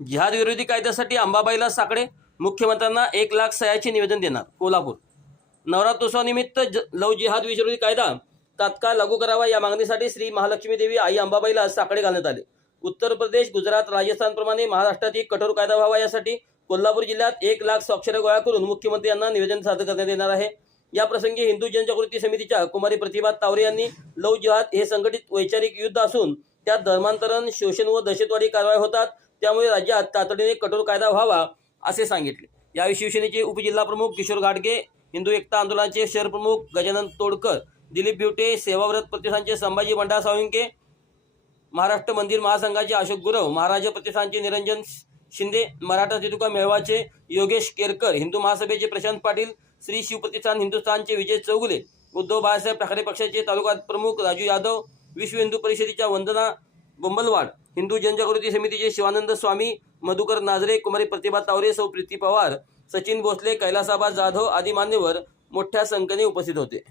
जिहाद विरोधी कायद्यासाठी अंबाबाईला साकडे, मुख्यमंत्र्यांना 1 लाख सह्याचे निवेदन देणार. कोल्हापूर. नवरात्रोत्सवानिमित्त लव जिहाद विरोधी कायदा तात्काळ लागू करावा या मागणीसाठी श्री महालक्ष्मी देवी आई अंबाबाईला साकडे घालण्यात आले. उत्तर प्रदेश, गुजरात, राजस्थानप्रमाणे महाराष्ट्रातही कठोर कायदा व्हावा यासाठी कोल्हापूर जिल्ह्यात 1 लाख स्वाक्षऱ्या गोळा करून मुख्यमंत्री यांना निवेदन सादर करण्यात येणार आहे. या प्रसंगी हिंदू जनजागृती समितीच्या कुमारी प्रतिभा तावरे यांनी लव जिहाद हे संघटित वैचारिक युद्ध असून त्यात धर्मांतरण, शोषण व दहशतवादी कारवाया होतात, त्यामुळे राज्यात तातडीने कठोर कायदा व्हावा असे सांगितले. यावेळी शिवसेनेचे उपजिल्हाप्रमुख किशोर घाटगे, हिंदू एकता आंदोलनाचे शहर प्रमुख गजानन तोडकर, दिलीप बिवटे, सेवाव्रत प्रतिष्ठानचे संभाजी बंडा साळुंके, महाराष्ट्र मंदिर महासंघाचे अशोक गुरव, महाराज प्रतिष्ठानचे निरंजन शिंदे, मराठा तितुका मेळवाचे योगेश केरकर, हिंदू महासभेचे प्रशांत पाटील, श्री शिवप्रतिष्ठान हिंदुस्थानचे विजय चौगुले, उद्धव बाळासाहेब ठाकरे पक्षाचे तालुका प्रमुख राजू यादव, विश्व हिंदू परिषदेच्या वंदना बोंबलवाड, हिंदू जनजागृती समितीचे शिवानंद स्वामी, मधुकर नाझरे, कुमारी प्रतिभा तावरे, सौ प्रीती पवार, सचिन भोसले, कैलासाबा जाधव आदी मान्यवर मोठ्या संख्येने उपस्थित होते.